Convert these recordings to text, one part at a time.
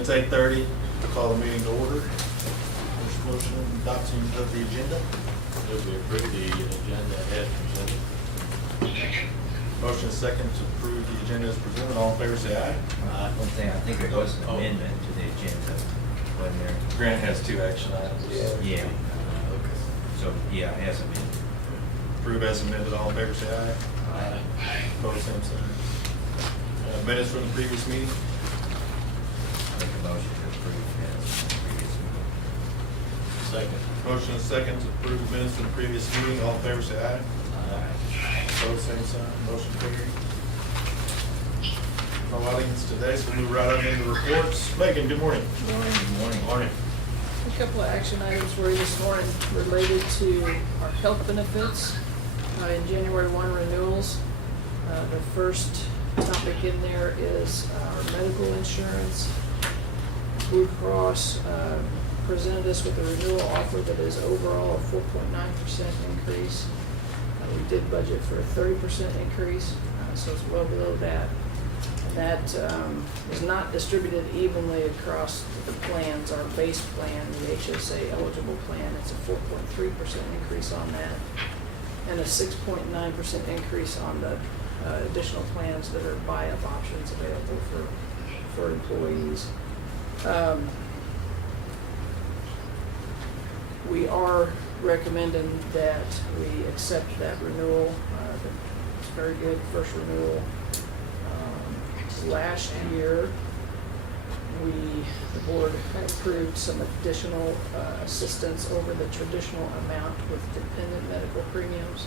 It's 8:30. Call the meeting to order. First motion, adoption of the agenda. Move we approve the agenda as presented. Motion is second to approve the agenda as presented. All in favor, say aye. One thing, I think there was an Oh. amendment to the agenda, wasn't there? Grant has 2 action items. Yeah. So, yeah, it has amended. Approve as amended. All in favor, say aye. Aye. Opposed, same sign. Minutes from the previous meeting. Make a motion to approve as previous meeting. Second. Motion is second to approve the minutes from the previous meeting. All in favor, say aye. Aye. Opposed, same sign. Motion carried. No audience today, so we'll move right on into reports. Megan, good morning. Good morning. Good morning. Morning. A couple of action items for you this morning related to our health benefits in January 1 renewals. The first topic in there is our medical insurance. Blue Cross presented us with a renewal offer that is overall a 4.9% increase. We did budget for a 30% increase, so it's well below that. That is not distributed evenly across the plans. Our base plan, the HSA eligible plan, it's a 4.3% increase on that, and a 6.9% increase on the additional plans that are buy-up options available for employees. We are recommending that we accept that renewal. It's very good, first renewal. Last year, the board had approved some additional assistance over the traditional amount with dependent medical premiums.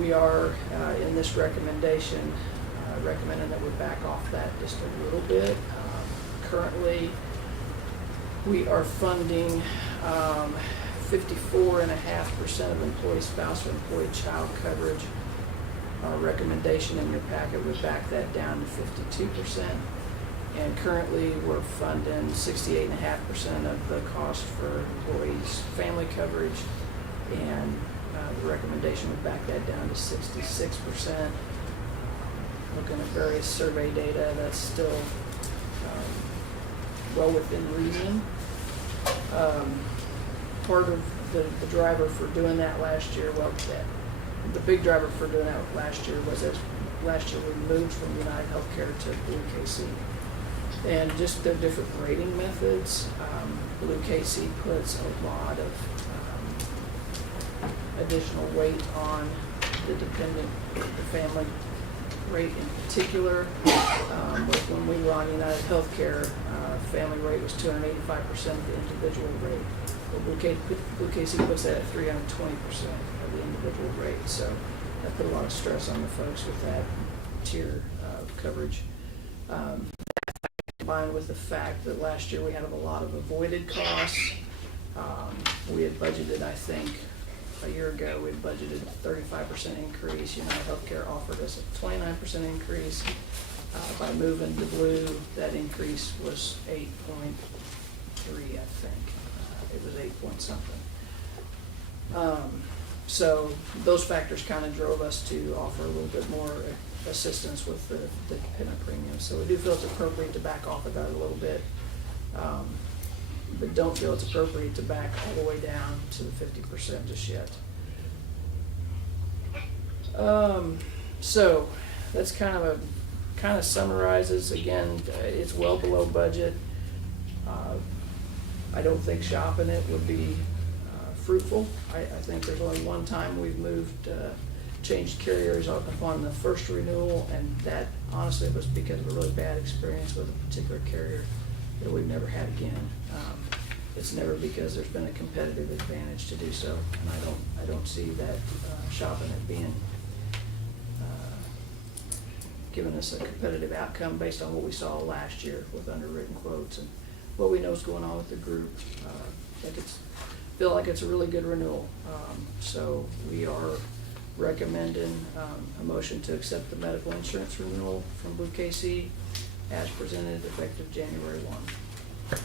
We are, in this recommendation, recommending that we back off that just a little bit. Currently, we are funding 54.5% of employee spouse or employee child coverage. Our recommendation in your packet would back that down to 52%. And currently, we're funding 68.5% of the cost for employees' family coverage. And the recommendation would back that down to 66%. Looking at various survey data, that's still well within reason. Part of the driver for doing that last year, the big driver for doing that last year was that last year we moved from United Healthcare to Blue KC. And just their different rating methods, Blue KC puts a lot of additional weight on the dependent, the family rate in particular. But when we were on United Healthcare, family rate was 285% of the individual rate. But Blue KC puts that at 320% of the individual rate. So that put a lot of stress on the folks with that tier of coverage. Combined with the fact that last year we had a lot of avoided costs. We had budgeted, I think, a year ago, we had budgeted a 35% increase. United Healthcare offered us a 29% increase. By moving to Blue, that increase was 8.3, I think. It was 8 point something. So those factors kind of drove us to offer a little bit more assistance with the dependent premium. So we do feel it's appropriate to back off of that a little bit, but don't feel it's appropriate to back all the way down to the 50% just yet. So that's kind of summarizes. Again, it's well below budget. I don't think shopping it would be fruitful. I think there's only one time we've changed carriers upon the first renewal, and that honestly was because of a really bad experience with a particular carrier that we've never had again. It's never because there's been a competitive advantage to do so, and I don't see that shopping it being giving us a competitive outcome based on what we saw last year with underwritten quotes and what we know is going on with the group. I feel like it's a really good renewal. So we are recommending a motion to accept the medical insurance renewal from Blue KC as presented effective January 1.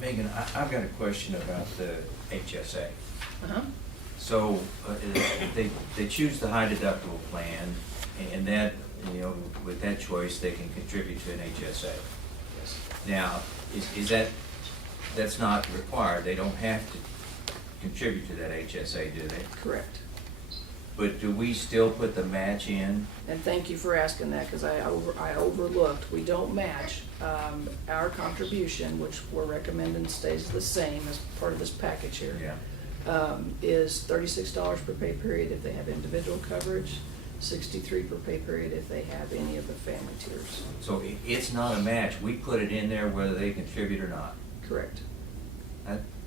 Megan, I've got a question about the HSA. Uh-huh. So they choose the high deductible plan, and that, with that choice, they can contribute to an HSA. Yes. Now, is that, that's not required, they don't have to contribute to that HSA, do they? Correct. But do we still put the match in? And thank you for asking that, because I overlooked, we don't match. Our contribution, which we're recommending stays the same as part of this package here. Yeah. Is $36 per pay period if they have individual coverage, $63 per pay period if they have any of the family tiers. So it's not a match, we put it in there whether they contribute or not. Correct.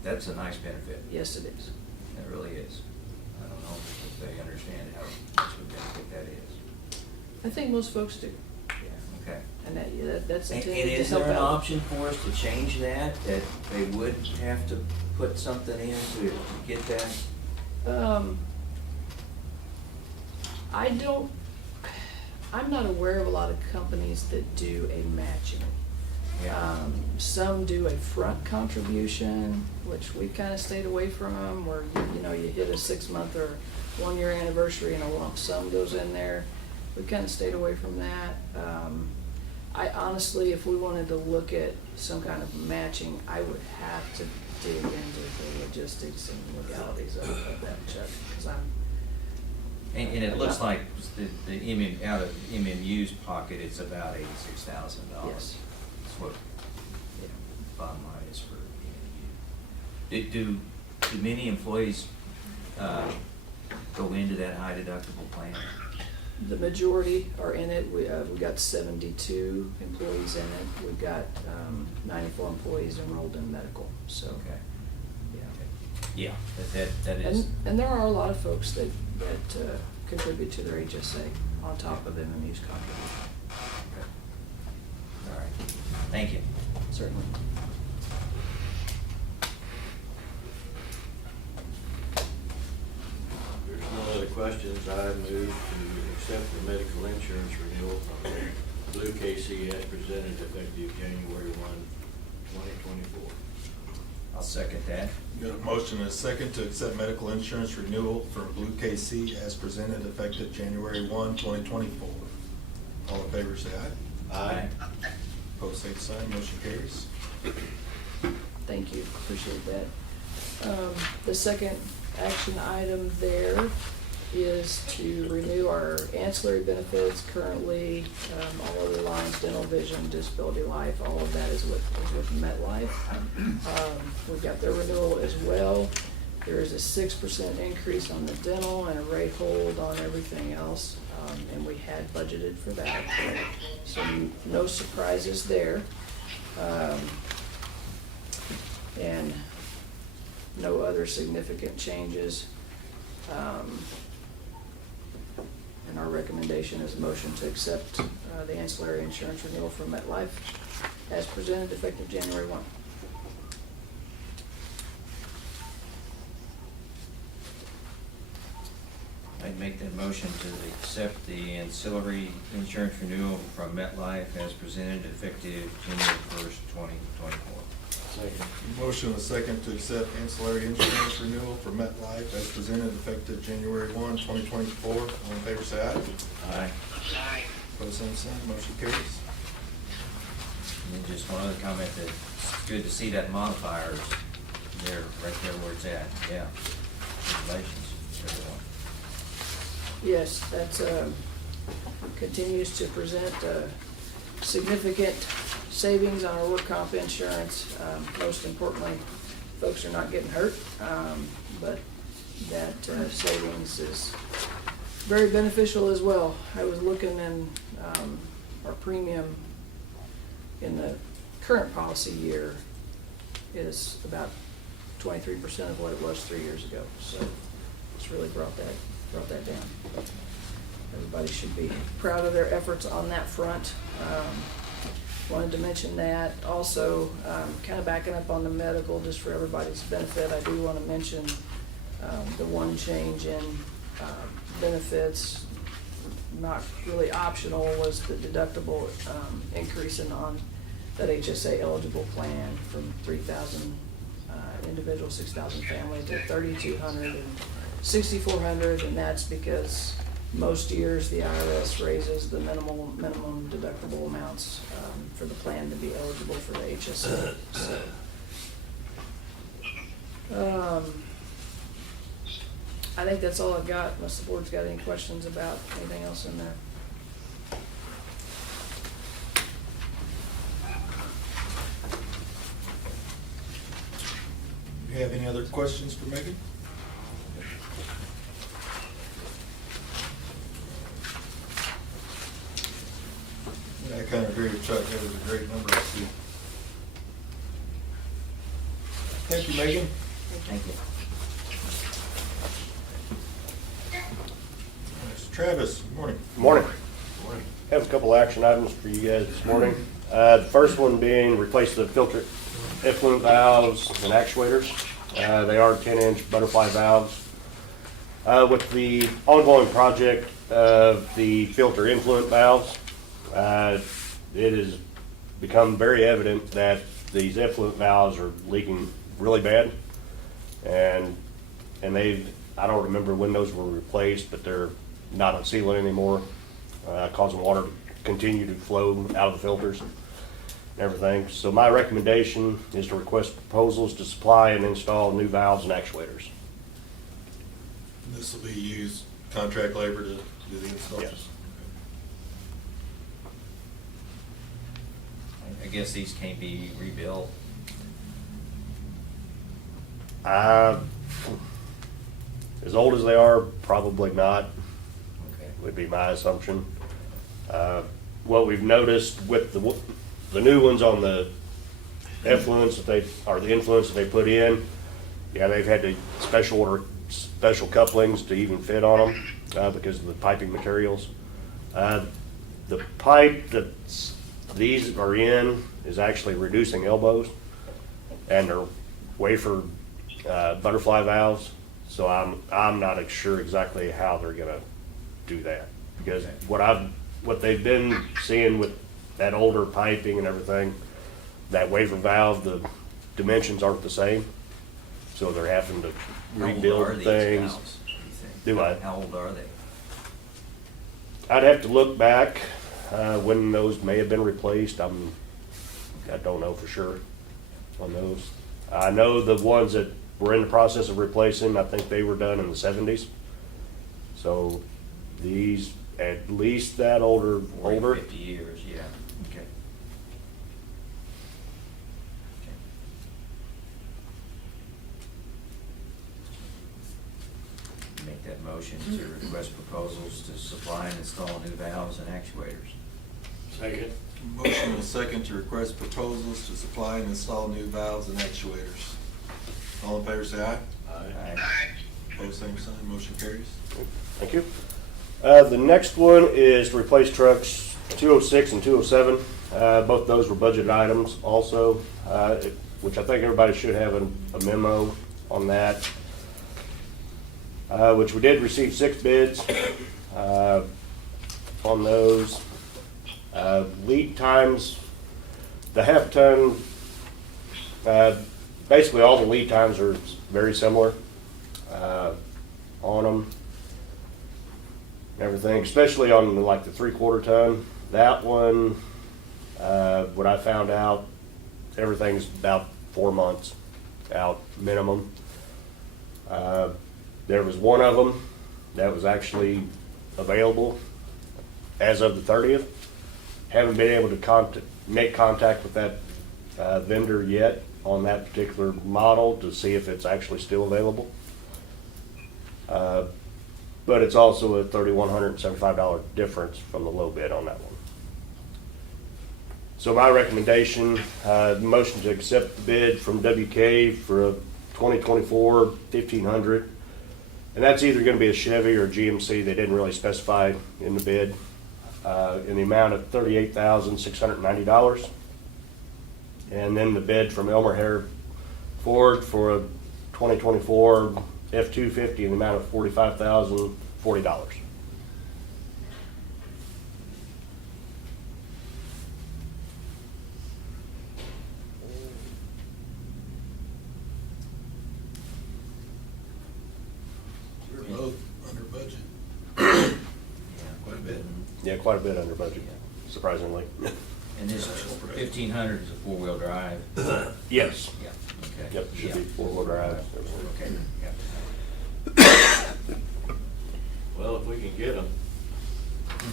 That's a nice benefit. Yes, it is. It really is. I don't know if they understand how much of a benefit that is. I think most folks do. Yeah. Okay. And that's And intended to is help there an out. option for us to change that they would have to put something in to get that? I'm not aware of a lot of companies that do a matching. Yeah. Some do a front contribution, which we kind of stayed away from them, where, you hit a 6-month or 1-year anniversary and a lump sum goes in there. We kind of stayed away from that. I honestly, if we wanted to look at some kind of matching, I would have to dig into the logistics and legalities of that, Chuck, because And it looks like out of MMU's pocket, it's about $86,000. Yes. That's what, bottom line is for MMU. Do many employees go into that high deductible plan? the majority are in it. We got 72 employees in it. We've got 94 employees enrolled in medical, so. Okay. Yeah. Yeah, that is. And there are a lot of folks that contribute to their HSA on top of MMU's contribution. Okay. All right, thank you. Certainly. There's no other questions. I move to accept the medical insurance renewal from Blue KC as presented effective January 1, 2024. I'll second that. Got a motion and a second to accept medical insurance renewal from Blue KC as presented effective January 1, 2024. All in favor, say aye. Aye. Opposed, same sign. Motion carries. Thank you, appreciate that. The second action item there is to renew our ancillary benefits. Currently, all other lines, dental, vision, disability, life, all of that is with MetLife. We've got their renewal as well. There is a 6% increase on the dental and a rate hold on everything else, and we had budgeted for that. So no surprises there. And no other significant changes. And our recommendation is a motion to accept the ancillary insurance renewal from MetLife as presented effective January 1. I'd make that motion to accept the ancillary insurance renewal from MetLife as presented effective January 1st, 2024. Second. Motion and a second to accept ancillary insurance renewal for MetLife as presented effective January 1, 2024. All in favor, say aye. Aye. Opposed, same sign. Motion carries. And then just one other comment, that it's good to see that modifiers there, right there where it's at. Yeah. Congratulations, everyone. Yes, that's, continues to present significant savings on our work comp insurance. Most importantly, folks are not getting hurt, but that savings is very beneficial as well. I was looking in our premium in the current policy year is about 23% of what it was 3 years ago. So it's really brought that down. Everybody should be proud of their efforts on that front. Wanted to mention that. Also, kind of backing up on the medical, just for everybody's benefit, I do want to mention the one change in benefits, not really optional, was the deductible increasing on that HSA eligible plan from 3,000 individual, 6,000 family to 3,200 and 6,400, and that's because most years, the IRS raises the minimum deductible amounts for the plan to be eligible for the HSA. So, I think that's all I've got, unless the board's got any questions about anything else in there. Do you have any other questions for Megan? Yeah, I kind of agree with Chuck, that was a great number, I see. Thank you, Megan. Thank you. Next, Travis, good morning. Morning. Morning. Have a couple action items for you guys this morning. The first one being replace the filter effluent valves and actuators. They are 10-inch butterfly valves. With the ongoing project of the filter influent valves, it has become very evident that these effluent valves are leaking really bad. And I don't remember when those were replaced, but they're not unsealing anymore, causing water to continue to flow out of the filters and everything. So my recommendation is to request proposals to supply and install new valves and actuators. This will be used contract labor to do the install? Yes. I guess these can't be rebuilt. As old as they are, probably not, Okay. would be my assumption. What we've noticed with the new ones on the effluents or the influence that they put in, yeah, they've had to order special couplings to even fit on them because of the piping materials. The pipe that these are in is actually reducing elbows, and they're wafer butterfly valves. So I'm not sure exactly how they're gonna do that, because what they've been seeing with that older piping and everything, that wafer valve, the dimensions aren't the same, so they're having to How old are rebuild these things. valves, do you think? Do I? How old are they? I'd have to look back when those may have been replaced. I don't know for sure on those. I know the ones that we're in the process of replacing, I think they were done in the 70s. So these, at least that older. 50 years, yeah, okay. Make that motion to request proposals to supply and install new valves and actuators. Second. Motion and a second to request proposals to supply and install new valves and actuators. All in favor, say aye. Aye. Opposed, same sign, motion carries. Thank you. The next one is to replace trucks 206 and 207. Both those were budget items also, which I think everybody should have a memo on that. Which we did receive 6 bids on those. Lead times, the half-ton, basically all the lead times are very similar on them. Everything, especially on like the 3/4 ton. That one, what I found out, everything's about 4 months out minimum. There was one of them that was actually available as of the 30th. Haven't been able to make contact with that vendor yet on that particular model to see if it's actually still available. But it's also a $3,175 difference from the low bid on that one. So my recommendation, motion to accept the bid from WK for a 2024 1500. And that's either going to be a Chevy or a GMC. They didn't really specify in the bid. In the amount of $38,690. And then the bid from Elmer Hare Ford for a 2024 F-250 in the amount of $45,040. We're both under budget. Yeah, quite a bit under budget, surprisingly. And this 1,500 is a four-wheel drive? Yes. Yeah, okay. Yep, should be Yeah. four-wheel drive. Okay, yeah. Well, if we can get them,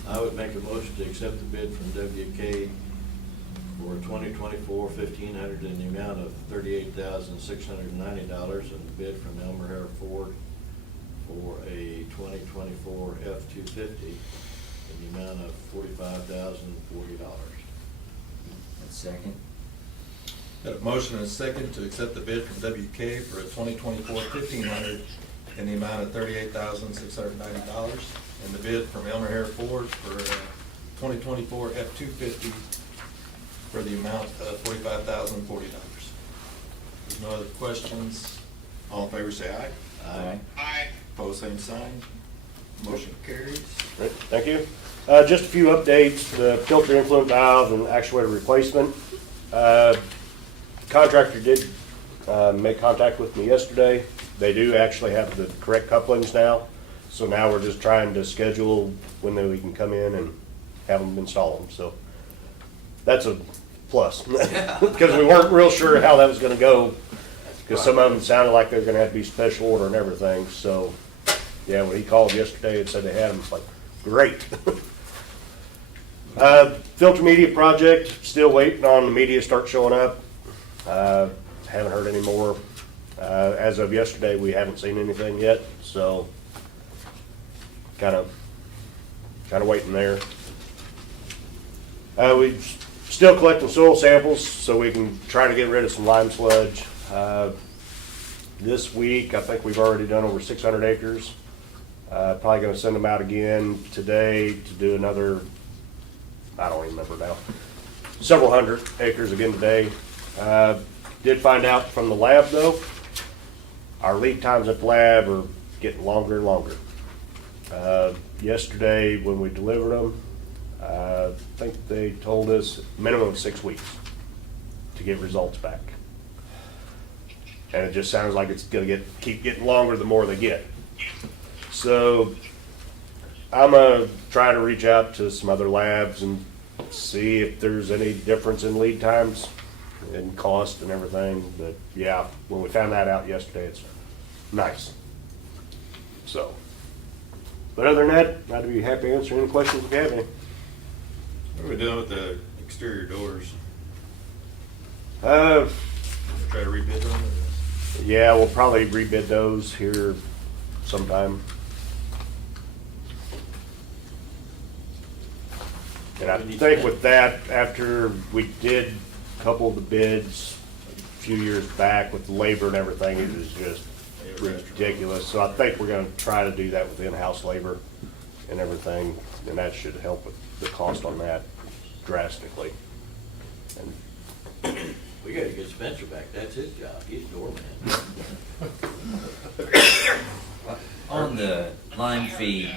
I would make a motion to accept the bid from WK for 2024 1,500 in the amount of $38,690, and the bid from Elmer Hare Ford for a 2024 F-250 in the amount of $45,040. Second? Got a motion and a second to accept the bid from WK for a 2024 1,500 in the amount of $38,690, and the bid from Elmer Hare Ford for a 2024 F-250 for the amount of $45,040. There's no other questions. All in favor, say aye. Aye. Pose same sign. Motion carries. Great, thank you. Just a few updates, the filter influent valve and actuator replacement. Contractor did make contact with me yesterday. They do actually have the correct couplings now, so now we're just trying to schedule when we can come in and have them install them, so that's a plus. Because we weren't real sure how that was gonna go, because some of them sounded like they were gonna have to be special order and everything, so, yeah, when he called yesterday and said they had them, it's like, great. Filter media project, still waiting on the media to start showing up. Haven't heard any more. As of yesterday, we haven't seen anything yet, so kind of waiting there. We're still collecting soil samples so we can try to get rid of some lime sludge. This week, I think we've already done over 600 acres. Probably going to send them out again today to do another, I don't even remember now, several hundred acres again today. Did find out from the lab though, our lead times at the lab are getting longer and longer. Yesterday when we delivered them, I think they told us minimum of 6 weeks to get results back. And it just sounds like it's gonna keep getting longer the more they get. So I'm gonna try to reach out to some other labs and see if there's any difference in lead times and cost and everything. But yeah, when we found that out yesterday, it's nice. So, but other than that, I'd be happy to answer any questions if you have any. What are we doing with the exterior doors? Uh, Try to rebid them? yeah, we'll probably rebid those here sometime. And I think with that, after we did a couple of the bids a few years back with the labor and everything, it was just ridiculous. So I think we're gonna try to do that with in-house labor and everything, and that should help with the cost on that drastically. And We gotta get Spencer back, that's his job, he's doorman. On the lime feed,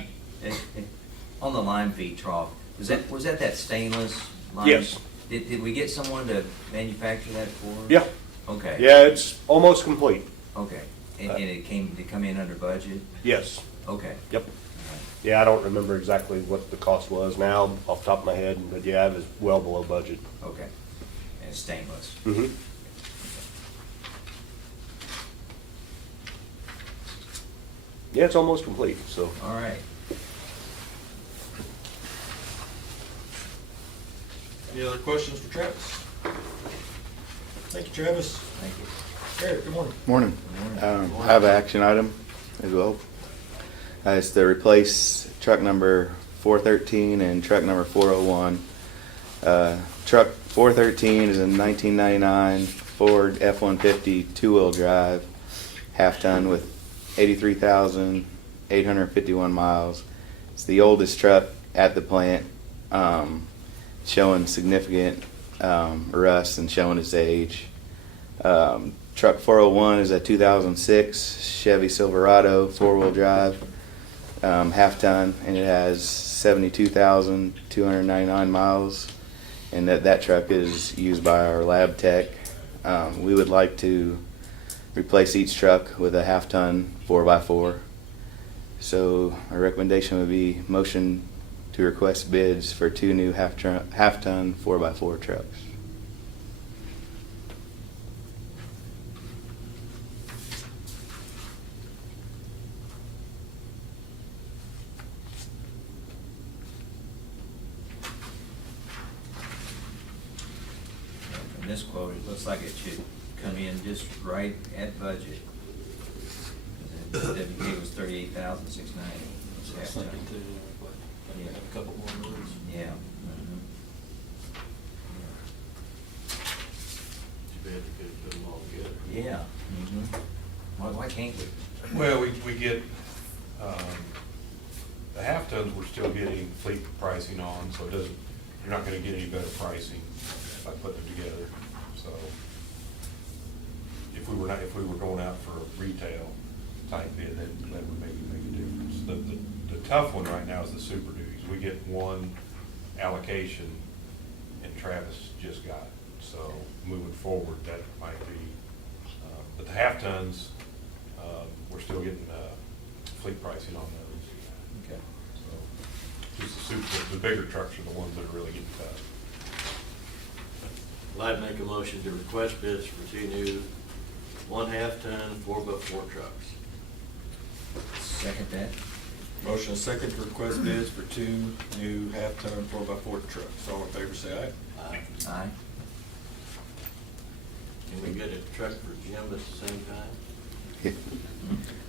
on the lime feed trough, was that stainless lime? Yes. Did we get someone to manufacture that for us? yeah, Okay. yeah, it's almost complete. Okay, and it come in under budget? Yes, Okay. yep. Yeah, I don't remember exactly what the cost was now off the top of my head, but yeah, it was well below budget. Okay, and it's stainless? Mm-hmm. Yeah, it's almost complete, so. All right. Any other questions for Travis? Thank you, Travis. Thank you. Eric, good morning. Morning. Good morning. I have an action item as well. It's to replace truck number 413 and truck number 401. Truck 413 is a 1999 Ford F-150 two-wheel drive, half-ton with 83,851 miles. It's the oldest truck at the plant, showing significant rust and showing its age. Truck 401 is a 2006 Chevy Silverado four-wheel drive, half-ton, and it has 72,299 miles, and that truck is used by our lab tech. We would like to replace each truck with a half-ton 4x4. So our recommendation would be motion to request bids for 2 new half-ton 4x4 trucks. From this quote, it looks like it should come in just right at budget. WK was 38,690. Something to, but Yeah. have a couple more moves. Yeah. Too bad you couldn't put them all together. Yeah. Why can't we? Well, we get, the half tons we're still getting fleet pricing on, so it doesn't, you're not gonna get any better pricing by putting them together, so. If we were going out for a retail type bid, then that would maybe make a difference. The tough one right now is the Super Duties. We get one allocation and Travis just got it, so moving forward, that might be, but the half tons, we're still getting, fleet pricing on those. Okay. So, just the bigger trucks are the ones that are really getting tough. I'd make a motion to request bids for 2 new 1 half-ton 4x4 trucks. Second that? Motion and second to request bids for 2 new half-ton 4x4 trucks. All in favor, say aye. Aye. Can we get a truck for Jim at the same time?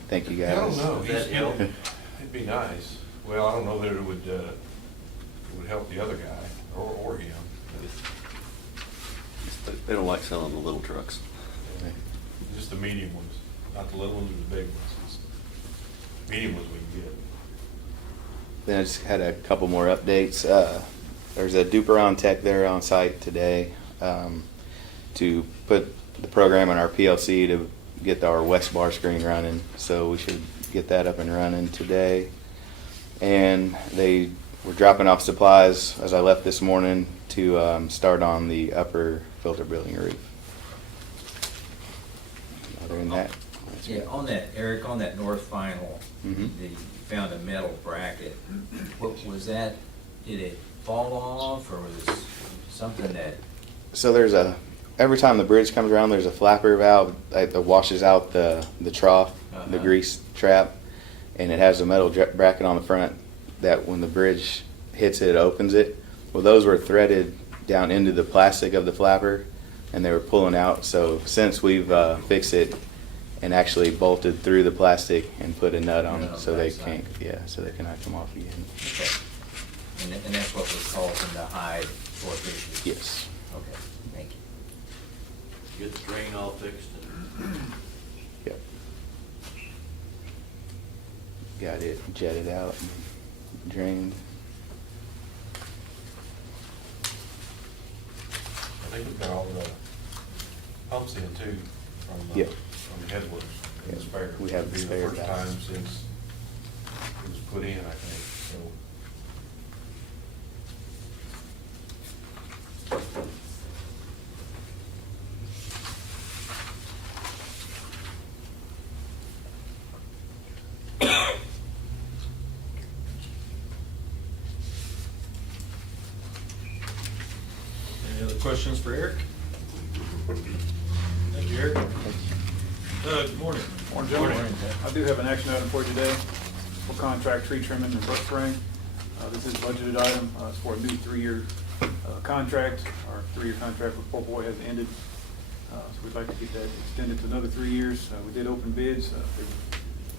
Thank you, guys. I don't know. Would that help? It'd be nice. Well, I don't know that it would help the other guy or him. They don't like selling the little trucks. Just the medium ones, not the little ones or the big ones. It's medium ones we can get. Then I just had a couple more updates. There's a Duperon tech there on site today to put the program on our PLC to get our West bar screen running. So we should get that up and running today. And they were dropping off supplies as I left this morning to start on the upper filter building roof. Other than that, that's Yeah, it. on that, Eric, on that north final, Mhm. you found a metal bracket. What was that? Did it fall off or was something that, So every time the bridge comes around, there's a flapper valve that washes out the trough, the Uh-huh. grease trap, and it has a metal bracket on the front that when the bridge hits it, it opens it. Well, those were threaded down into the plastic of the flapper, and they were pulling out. So since we've fixed it and actually bolted through the plastic and put a nut on Nut it, on so the they backside. can't, so they cannot come off again. okay. And that's what was causing the high torque issues? Yes. Okay, thank you. Get the drain all fixed and Yep. Got it jetted out and drained. I think we've got all the pumps in too from Yeah. from the headworks. Yeah, The spare. we have the It'll be spare the first valves. time since it was put in, I think, so. Any other questions for Eric? Thank you, Eric. Good morning. Morning, gentlemen. I do have an action item for you today for contract tree trimming and brush spraying. This is a budgeted item. It's for a new 3-year contract. Our 3-year contract with Poor Boy has ended. So we'd like to get that extended to another 3 years. We did open bids.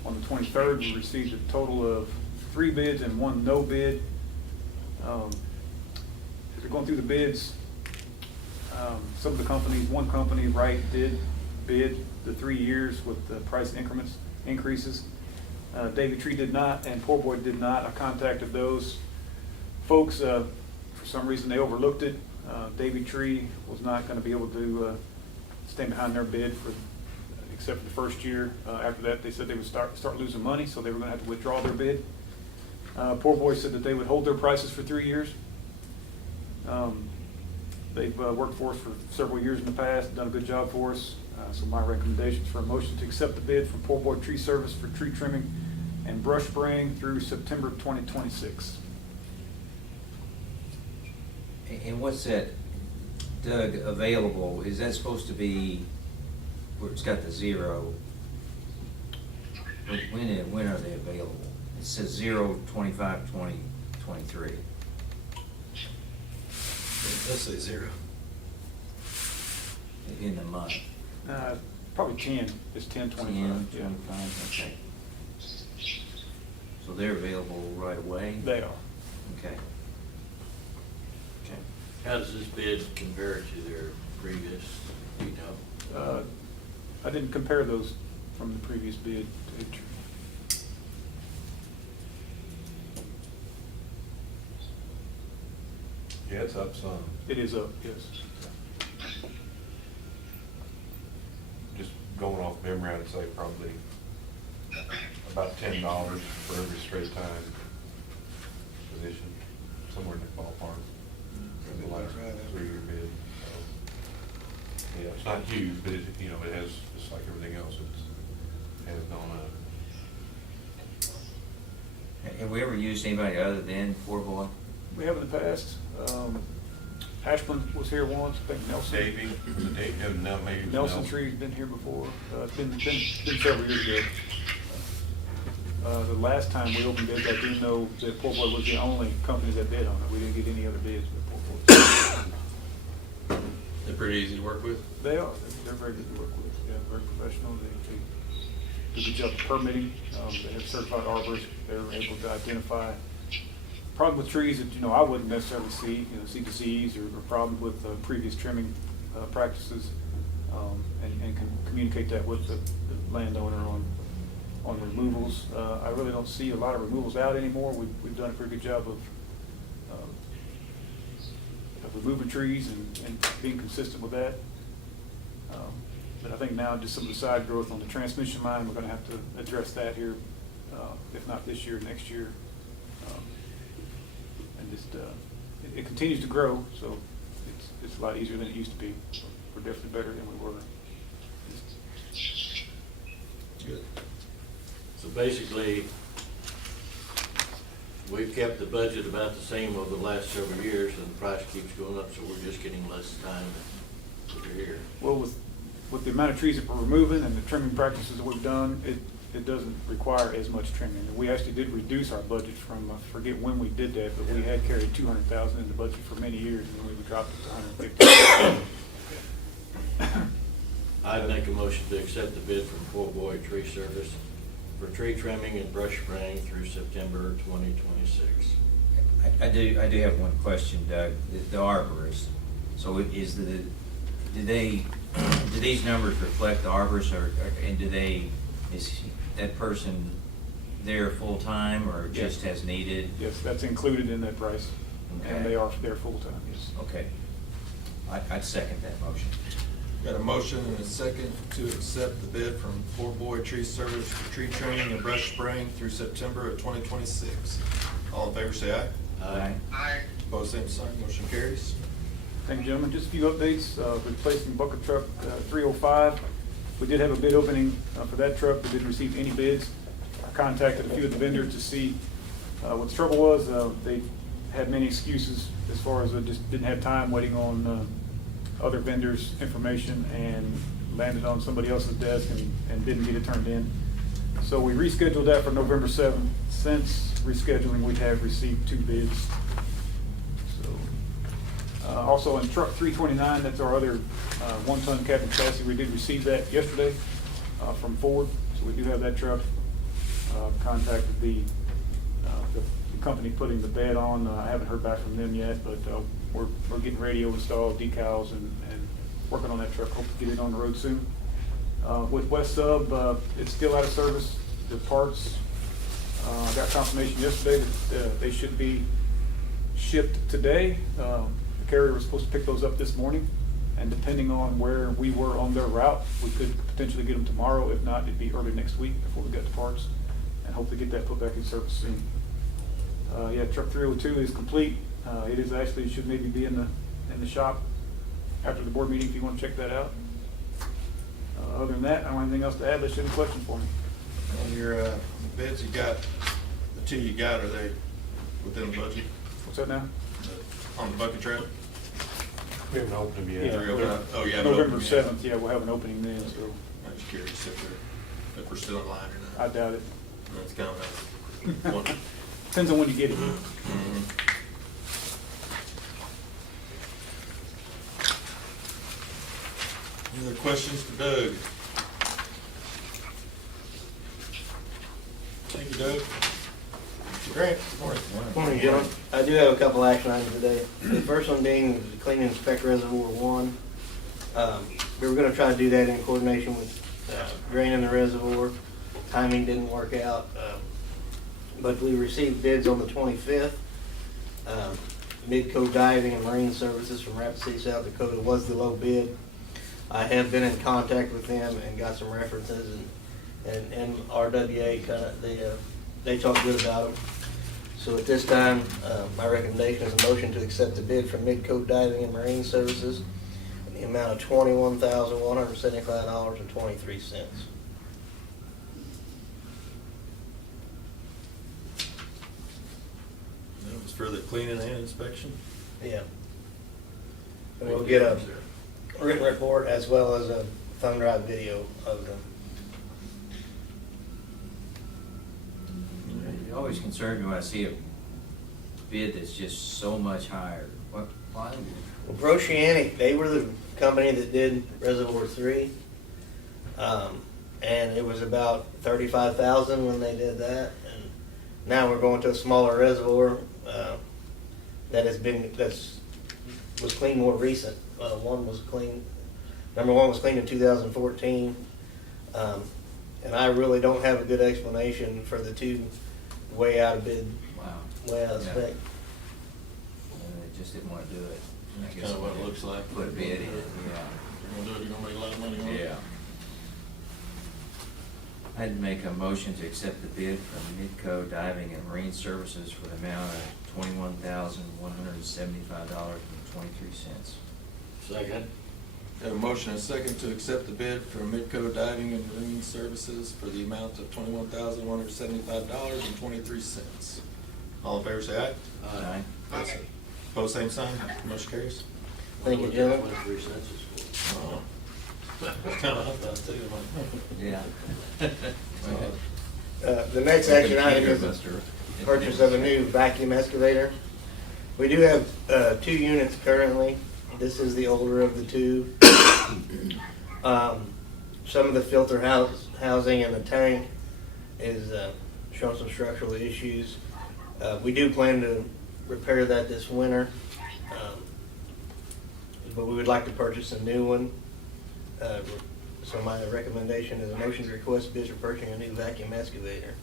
On the 23rd, we received a total of 3 bids and 1 no bid. As we're going through the bids, some of the companies, one company, Wright, did bid the 3 years with the price increases. Davy Tree did not, and Poor Boy did not. I contacted those folks. For some reason, they overlooked it. Davy Tree was not going to be able to stand behind their bid except for the first year. After that, they said they would start losing money, so they were going to have to withdraw their bid. Poor Boy said that they would hold their prices for 3 years. They've worked for us for several years in the past, done a good job for us. So my recommendation is for a motion to accept the bid from Poor Boy Tree Service for tree trimming and brush spraying through September 2026. And what's that, Doug, available, is that supposed to be, where it's got the 0? When are they available? It says 0, 25, 20, 23. Let's say 0. In the month. Probably 10, it's 10, 25. 10, yeah. 25, okay. So they're available right away? They are. Okay. Okay. How does this bid compare to their previous, do you know? I didn't compare those from the previous bid. Yeah, it's up some. It is up, yes. Just going off memory, I'd say probably about $10 for every straight time position, somewhere in the ballpark. In the last 3-year bid. So, yeah, it's not huge, but it, you know, it has, just like everything else, it has gone up. Have we ever used anybody other than Poor Boy? We have in the past. Ashland was here once, I think Nelson. Davey, was it Davey? No, maybe it was Nelson Tree's been here before. It's been several years ago. The last time we opened bids, I do know that Poor Boy was the only company that bid on it. We didn't get any other bids with Poor Boy. They're pretty easy to work with. They are. They're very good to work with. Yeah, very professional. They do a good job of permitting. They have certified arborists. They're able to identify problem with trees that, you know, I wouldn't necessarily see, see disease or problems with previous trimming practices, and can communicate that with the landowner on removals. I really don't see a lot of removals out anymore. We've done a pretty good job of removing trees and being consistent with that. But I think now just some of the side growth on the transmission line, we're going to have to address that here, if not this year, next year. And just, it continues to grow, so it's a lot easier than it used to be. We're definitely better than we were. Good. So basically, we've kept the budget about the same over the last several years, and the price keeps going up, so we're just getting less time over here. Well, with the amount of trees that we're removing and the trimming practices that we've done, it doesn't require as much trimming. We actually did reduce our budget from, I forget when we did that, but we had carried $200,000 in the budget for many years, and then we dropped it to $150,000. I'd make a motion to accept the bid from Poor Boy Tree Service for tree trimming and brush spraying through September 2026. I do have one question, Doug. The arborist. So do these numbers reflect the arborist, and is that person there full-time or just as needed? Yes, that's included in that price, Okay. and they are there full-time, yes. Okay. I'd second that motion. Got a motion and a second to accept the bid from Poor Boy Tree Service for tree trimming and brush spraying through September of 2026. All in favor, say aye. Aye. Opposed, same sign. Motion carries. Thank you, gentlemen. Just a few updates. Replacing bucket truck 305. We did have a bid opening for that truck. We didn't receive any bids. I contacted a few of the vendors to see what the trouble was. They had many excuses as far as just didn't have time, waiting on other vendors' information, and landed on somebody else's desk and didn't get it turned in. So we rescheduled that for November 7th. Since rescheduling, we have received 2 bids. Also in truck 329, that's our other 1-ton cab and chassis. We did receive that yesterday from Ford, so we do have that truck. Contacted the company putting the bed on. I haven't heard back from them yet, but we're getting radio installed, decals, and working on that truck. Hope to get it on the road soon. With West Sub, it's still out of service. The parts, I got confirmation yesterday that they should be shipped today. The carrier was supposed to pick those up this morning, and depending on where we were on their route, we could potentially get them tomorrow. If not, it'd be early next week before we got the parts, and hope to get that put back in service soon. Yeah, truck 302 is complete. It is actually, should maybe be in the shop after the board meeting if you want to check that out. Other than that, I don't have anything else to add. Unless you have any questions for me. On your bids you got, the 2 you got, are they within the budget? What's that now? on the bucket truck? We haven't opened them Yeah. yet. Are we open up? Oh, yeah. November 7th, yeah, we'll have an opening then, so I'm just curious if we're still in line or I not. doubt it. That's kind of one. Depends on when you get it. Mhm. Any other questions for Doug? Thank you, Doug. Mr. Grant, good morning. Morning, gentlemen. I do have a couple action items today. The first one being the clean and inspect reservoir one. We were gonna try to do that in coordination with draining the reservoir. Timing didn't work out, but we received bids on the 25th. Midco Diving and Marine Services from Rapid City, South Dakota was the low bid. I have been in contact with them and got some references, and RWA they talk good about them. So at this time, my recommendation is a motion to accept the bid from Midco Diving and Marine Services in the amount of $21,175.23. That was for the cleaning and inspection? Yeah. And we'll get a written report as well as a thumb drive video of them. It always concerns me when I see a bid that's just so much higher. Why? Well, Brociani, they were the company that did Reservoir 3. And it was about $35,000 when they did that. And now we're going to a smaller reservoir was cleaned more recent. Number one was cleaned in 2014. And I really don't have a good explanation for the two way out of bid, Wow. way out of Yeah. spec. They just didn't want to do it. That's kind of what it looks like. Put a bid in, If you're gonna do it, you're gonna make a lot of money on it. yeah. I'd make a motion to accept the bid from Midco Diving and Marine Services for the amount of $21,175.23. Second. Have a motion and a second to accept the bid from Midco Diving and Marine Services for the amount of $21,175.23. All in favor, say aye. Aye. Pose same sign, motion carries. Thank you, gentlemen. 23 cents is for. Oh. That's kind of up too. Yeah. The next action item is the purchase of a new vacuum excavator. We do have 2 units currently. This is the older of the 2. Some of the filter housing in the tank is showing some structural issues. We do plan to repair that this winter, but we would like to purchase a new one. So my recommendation is a motion to request bids for purchasing a new vacuum excavator.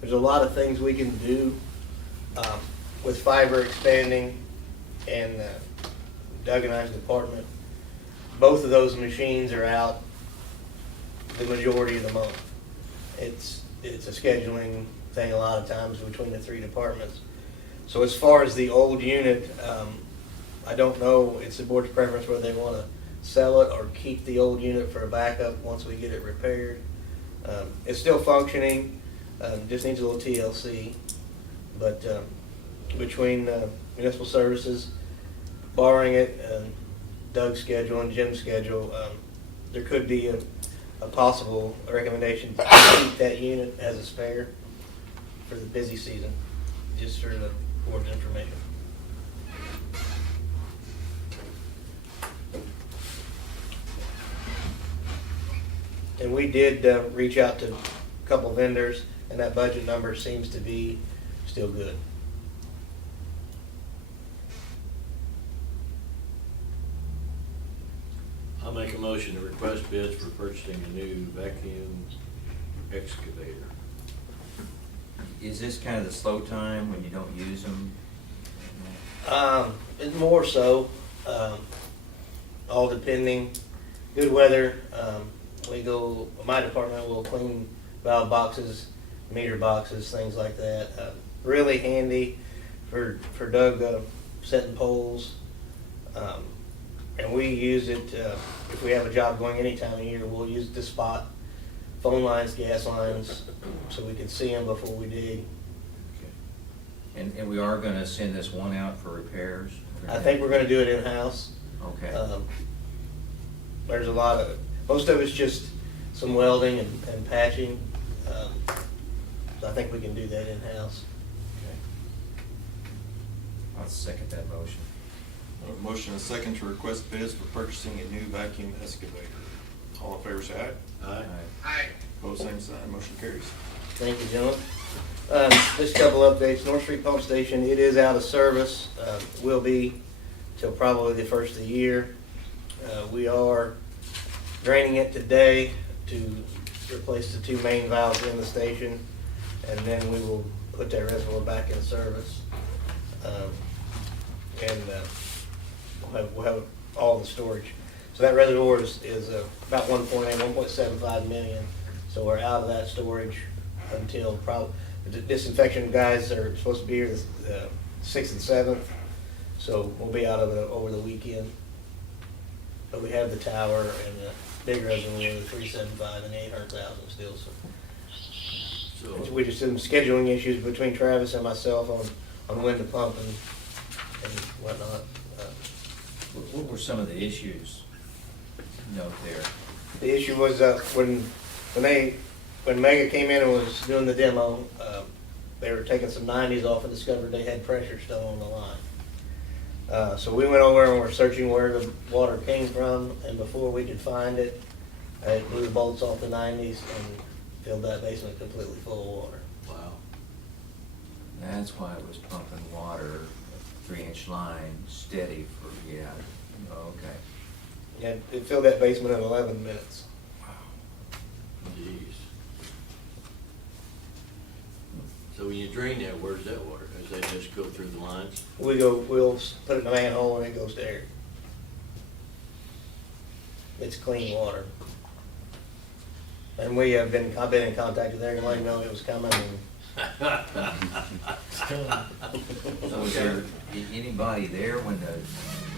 There's a lot of things we can do with fiber expanding and Doug and I's department. Both of those machines are out the majority of the month. It's a scheduling thing a lot of times between the 3 departments. So as far as the old unit, I don't know, it's the board's preference whether they want to sell it or keep the old unit for a backup once we get it repaired. It's still functioning, just needs a little TLC. But between Municipal Services borrowing it, Doug's schedule and Jim's schedule, there could be a possible recommendation to keep that unit as a spare for the busy season, just for the board's information. And we did reach out to a couple vendors, and that budget number seems to be still good. I'll make a motion to request bids for purchasing a new vacuum excavator. Is this kind of the slow time when you don't use them? It's more so, all depending, good weather, my department will clean valve boxes, meter boxes, things like that. Really handy for Doug setting poles. And we use it, if we have a job going any time of year, we'll use it to spot phone lines, gas lines, so we can see them before we dig. And we are going to send this one out for repairs? I think we're gonna do it in-house. Okay. There's a lot of, most of it's just some welding and patching. So I think we can do that in-house. I'll second that motion. A motion and a second to request bids for purchasing a new vacuum excavator. All in favor, say aye. Aye. Opposed, same sign, motion carries. Thank you, gentlemen. Just a couple updates. North Street Pump Station, it is out of service. Will be till probably the first of the year. We are draining it today to replace the two main valves in the station, and then we will put that reservoir back in service. We'll have all the storage. So that reservoir is about 1.75 million. So we're out of that storage until probably, the disinfection guys are supposed to be here the 6th and 7th. So we'll be out of it over the weekend. But we have the tower and the big reservoir, the 375 and 800,000 still. So we just had some scheduling issues between Travis and myself on when to pump and whatnot. What were some of the issues note there? The issue was when Mega came in and was doing the demo, they were taking some 90s off and discovered they had pressure still on the line. So we went over and were searching where the water came from, and before we could find it, it blew the bolts off the 90s and filled that basement completely full of water. Wow. That's why it was pumping water, 3-inch line, steady for, yeah, okay. Yeah, it filled that basement in 11 minutes. Jeez. So when you drain that, where's that water? Does that just go through the lines? We'll put it in a manhole and it goes to air. It's clean water. And I've been in contact with Eric and let him know it was coming. So was there anybody there when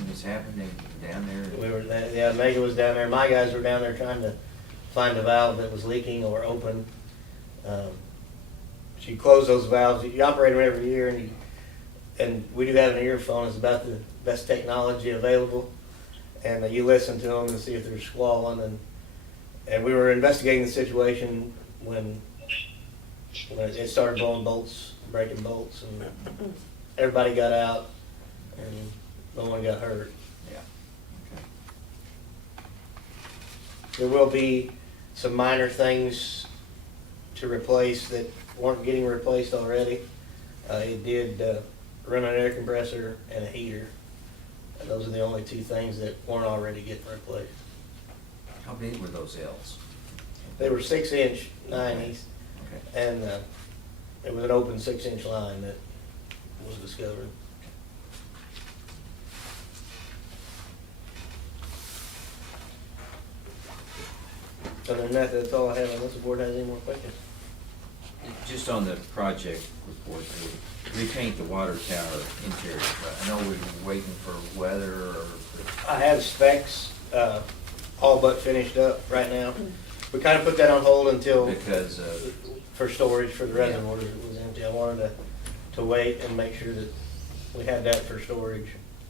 this happened down there? Yeah, Mega was down there. My guys were down there trying to find a valve that was leaking or open. So you close those valves. You operate them every year, and we do have an earphone. It's about the best technology available. And you listen to them and see if they're squalling. And we were investigating the situation when it started blowing bolts, breaking bolts, and everybody got out, and no one got hurt. Yeah. Okay. There will be some minor things to replace that weren't getting replaced already. It did run an air compressor and a heater. And those are the only two things that weren't already getting replaced. How big were those L's? They were 6-inch 90s, Okay. and it was an open 6-inch line that was discovered. Other than that, that's all I have, unless the board has any more questions. Just on the project report, repaint the water tower interior. I know we were waiting for weather or. I have specs all but finished up right now. We kind of put that on hold until, Because, for storage for the Yeah. reservoir, it was empty. I wanted to wait and make sure that we had that for storage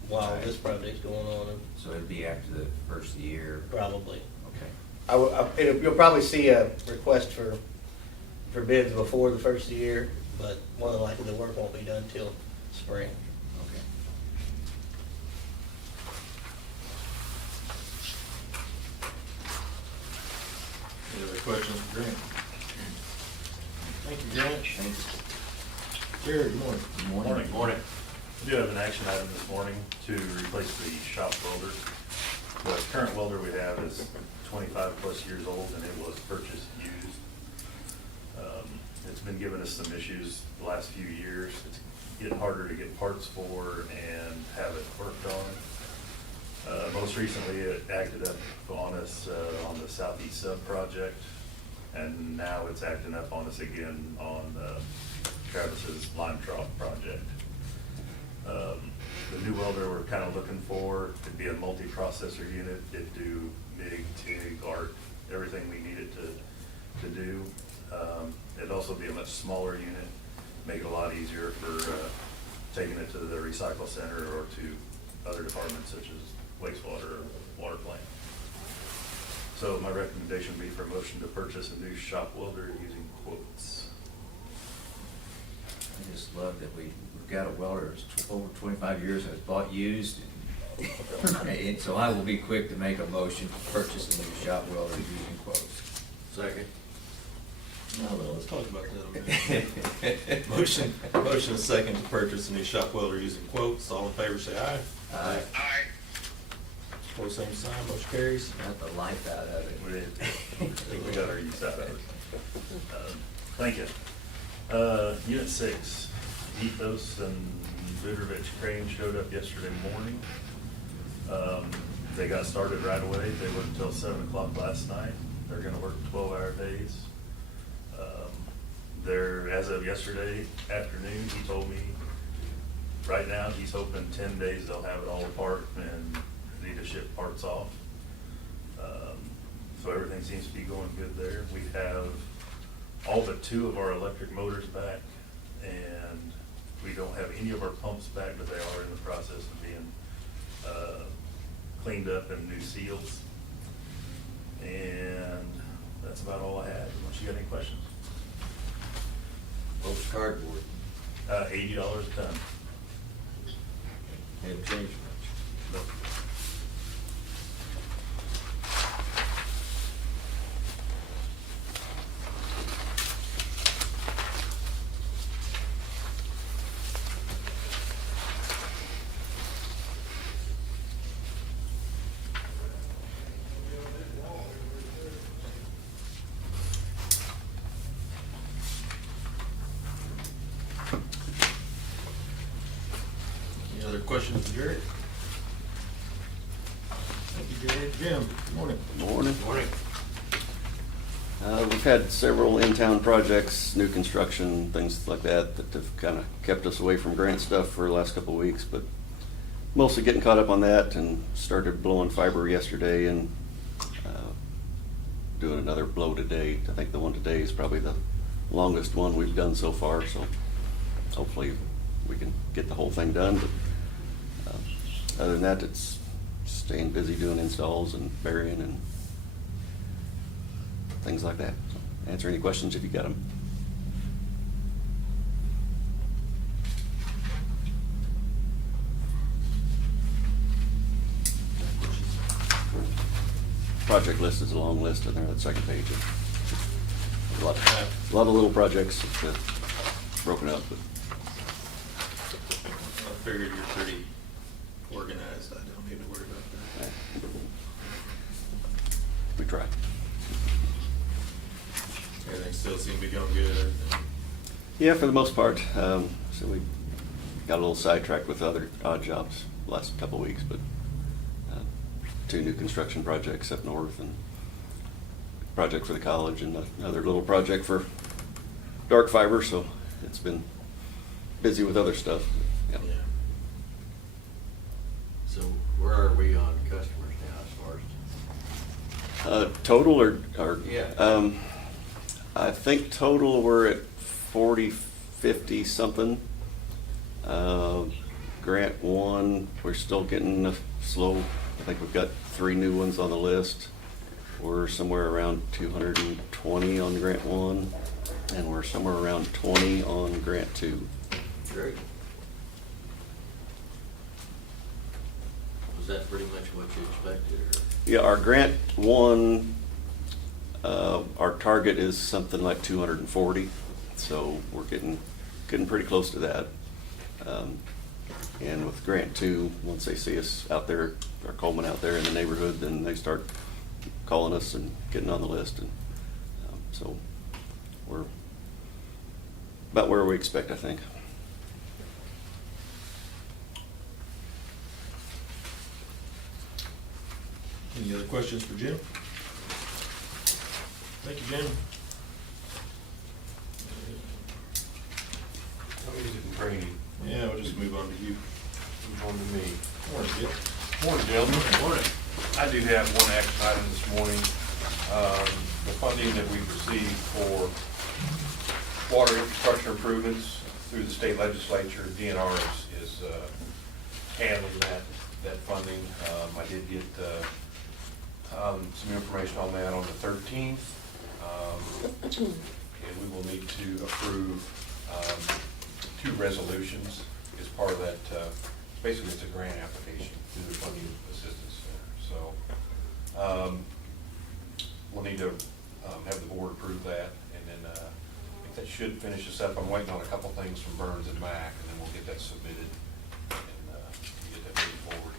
while Right. this project's going on, and so it'd be after the first of the year. probably. Okay. You'll probably see a request for bids before the first of the year, but more than likely the work won't be done till spring. Okay. Any other questions for Grant? Thank you, Grant. Thanks. Jared, good morning. Good morning. Morning. We do have an action item this morning to replace the shop welder. The current welder we have is 25+ years old, and it was purchased used. It's been giving us some issues the last few years. It's getting harder to get parts for and have it worked on. Most recently, it acted up on us on the Southeast Sub project, and now it's acting up on us again on Travis's Lime Trough project. The new welder we're kind of looking for could be a multi-processor unit. It'd do MIG, TIG, ARC, everything we need it to do. It'd also be a much smaller unit, make it a lot easier for taking it to the recycle center or to other departments such as wastewater or water plant. So my recommendation would be for a motion to purchase a new shop welder using quotes. I just love that we've got a welder that's over 25 years and has bought used. And so I will be quick to make a motion to purchase a new shop welder using quotes. Second. No, well, let's talk about that a minute. Motion and second to purchase a new shop welder using quotes. All in favor, say aye. Aye. Opposed, same sign, motion carries. Got the life out of it. I think we got our use out of it. Thank you. Unit 6, Ethos and Budrovich Crane showed up yesterday morning. They got started right away. They worked until 7 o'clock last night. They're gonna work 12-hour days. As of yesterday afternoon, he told me, right now, he's hoping 10 days they'll have it all apart and need to ship parts off. So everything seems to be going good there. We have all but 2 of our electric motors back, and we don't have any of our pumps back, but they are in the process of being cleaned up and new seals. And that's about all I had, unless you got any questions. What's cardboard? $80 a ton. Hadn't changed much. Any other questions for Jared? Thank you, Jared. Jim, good morning. Morning. Morning. We've had several in-town projects, new construction, things like that, that have kind of kept us away from grant stuff for the last couple of weeks, but mostly getting caught up on that and started blowing fiber yesterday and doing another blow today. I think the one today is probably the longest one we've done so far, so hopefully we can get the whole thing done. But other than that, it's staying busy doing installs and burying and things like that. So answer any questions if you got them. Project list is a long list in there, that second page. A lot of little projects broken up, but I figured you're pretty organized. I don't need to worry about that. we try. Everything still seems to be going good. Everything. Yeah, for the most part. So we got a little sidetracked with other odd jobs the last couple of weeks, but 2 new construction projects up north and project for the college and another little project for dark fiber, so it's been busy with other stuff. Yeah. Yeah. So where are we on customers now as far as? Total or? Yeah. I think total we're at 40, 50 something. Grant 1, we're still getting slow. I think we've got 3 new ones on the list. We're somewhere around 220 on Grant 1, and we're somewhere around 20 on Grant 2. Great. Was that pretty much what you expected, or? Yeah, our Grant 1, our target is something like 240, so we're getting pretty close to that. And with Grant 2, once they see us out there, our Coleman out there in the neighborhood, then they start calling us and getting on the list. And so we're about where we expect, I think. Any other questions for Jim? Thank you, Jim. How is it in training? Yeah, we'll just move on to you. Move on to me. Morning, Jim. Morning, gentlemen. Morning. I do have one action item this morning. The funding that we've received for water infrastructure improvements through the state legislature, DNR is handling that. that funding. I did get some information on that on the 13th. And we will need to approve 2 resolutions as part of that. Basically, it's a grant application through the Funding Assistance Center. So we'll need to have the board approve that, and then I think that should finish us up. I'm waiting on a couple things from Burns and Mac, and then we'll get that submitted and get that moving forward.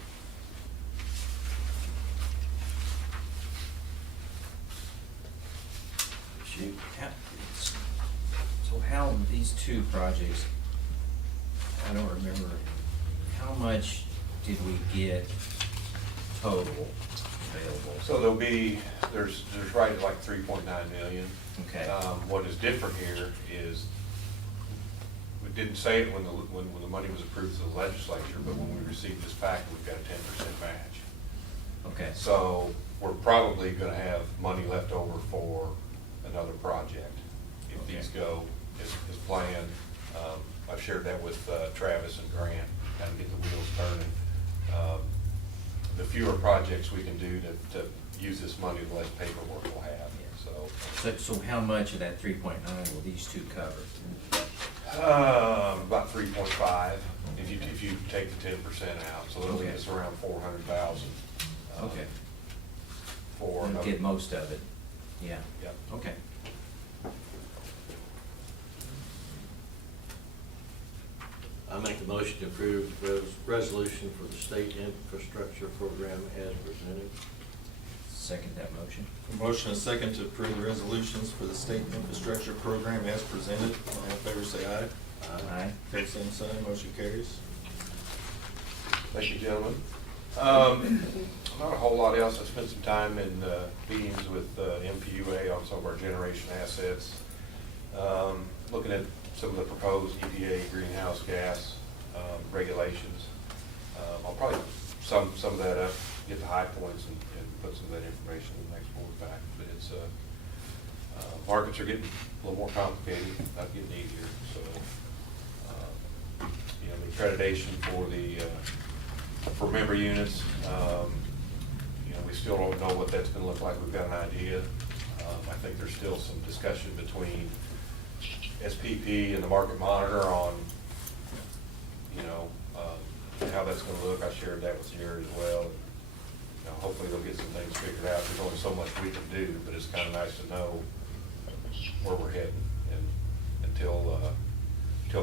So how, these 2 projects, I don't remember, how much did we get total available? So there'll be, there's right at like 3.9 million. Okay. What is different here is, we didn't say it when the money was approved to the legislature, but when we received this packet, we've got a 10% match. Okay. So we're probably gonna have money left over for another project if these go as planned. I've shared that with Travis and Grant, kind of get the wheels turning. The fewer projects we can do to use this money, the less paperwork we'll have, so. So how much of that 3.9 will these 2 cover? About 3.5, if you take the 10% out, so it'll leave Okay. us around 400,000. Okay. For We'll another. get most of it, yeah. Yep. Okay. I make the motion to approve the resolution for the state infrastructure program as presented. Second that motion. A motion and a second to approve the resolutions for the state infrastructure program as presented. All in favor, say aye. Aye. Pose same sign, motion carries. Thank you, gentlemen. Not a whole lot else. I spent some time in meetings with MPUA on some of our generation assets, looking at some of the proposed EPA greenhouse gas regulations. I'll probably sum some of that up, get the high points, and put some of that information in the next board pack. But it's markets are getting a little more complicated, not getting easier. So, you know, the accreditation for member units, you know, we still don't know what that's going to look like. We've got an idea. I think there's still some discussion between SPP and the market monitor on, you know, how that's going to look. I shared that with Jared as well. You know, hopefully they'll get some things figured out. There's only so much we can do, but it's kind of nice to know where we're heading. And until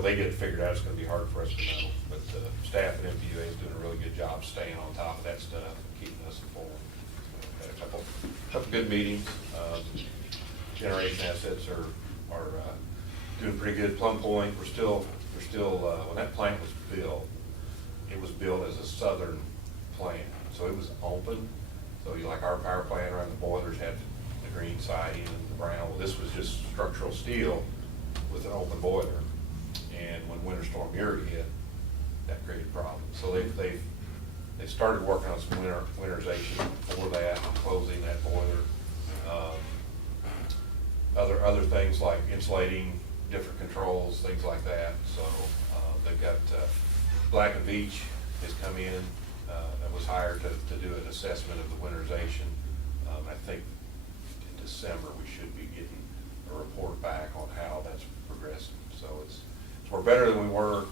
they get it figured out, it's going to be hard for us to know. But staff at MPUA is doing a really good job staying on top of that stuff and keeping us informed. So, had a couple good meetings. Generation assets are doing pretty good. Plum Point, we're still when that plant was built, it was built as a southern plant, so it was open. So you like our power plant around the boilers had the green siding and the brown. Well, this was just structural steel with an open boiler. And when Winter Storm Uri hit, that created problems. So they started working on some winterization for that, closing that boiler. Other things like insulating different controls, things like that. So they've got Black & Veatch has come in, that was hired to do an assessment of the winterization. I think in December we should be getting a report back on how that's progressing. So we're better than we were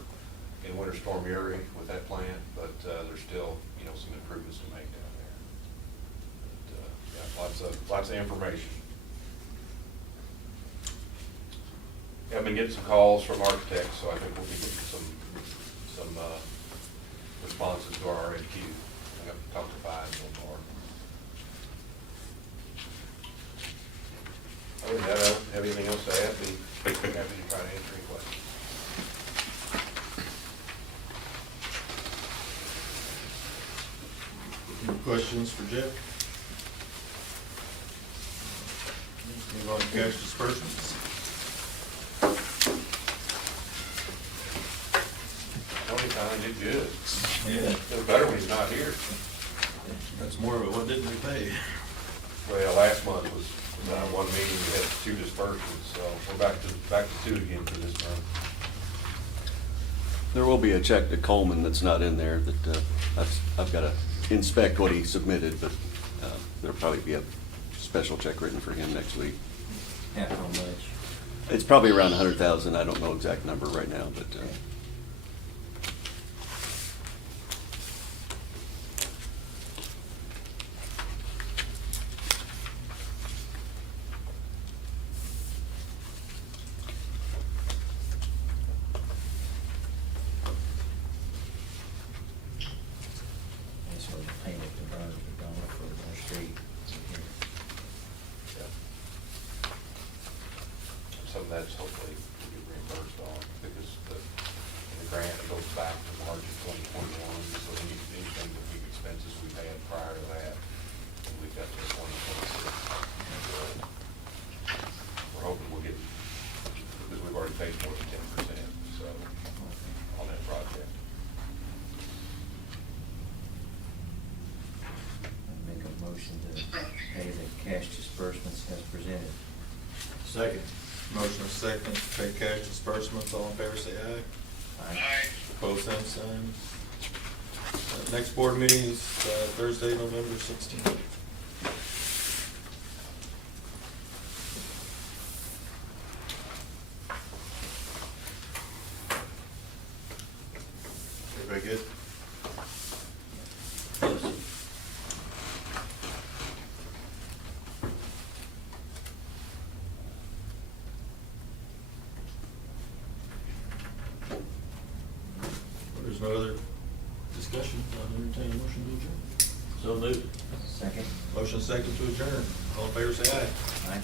in Winter Storm Uri with that plant, but there's still, you know, some improvements to make down there. But, yeah, lots of information. Yeah, I've been getting some calls from architects, so I think we'll be getting some responses to our RFQ. I got to talk to 5 so far. Other than that, I don't have anything else to add. Be happy to try to answer any questions. Any questions for Jeff? Move on to cash disbursements. Tony kind of did good. Yeah. It's better when he's not here. That's more of it. What didn't we pay? Well, last month was one meeting, we had 2 disbursements, so we're back to 2 again for this month. There will be a check to Coleman that's not in there that I've got to inspect what he submitted, but there'll probably be a special check written for him next week. Half how much? It's probably around 100,000. I don't know exact number right now, but That's what the payment to Burns McDonald for our street. Some of that's hopefully will be reimbursed on, because the grant goes back to March of 2021, so anything that we've expenses we've had prior to that, and we've got to 2026. We're hoping we'll get, because we've already paid more than 10%, so, on that project. I'd make a motion to pay the cash disbursements as presented. Second. Motion is second to pay cash disbursements. All in favor, say aye. Aye. Opposed, same sign. Next board meeting is Thursday, November 16th. Everybody good? There's no other discussion. I'll entertain a motion to adjourn. So moved. Second? Motion second to adjourn. All in favor, say aye. Aye.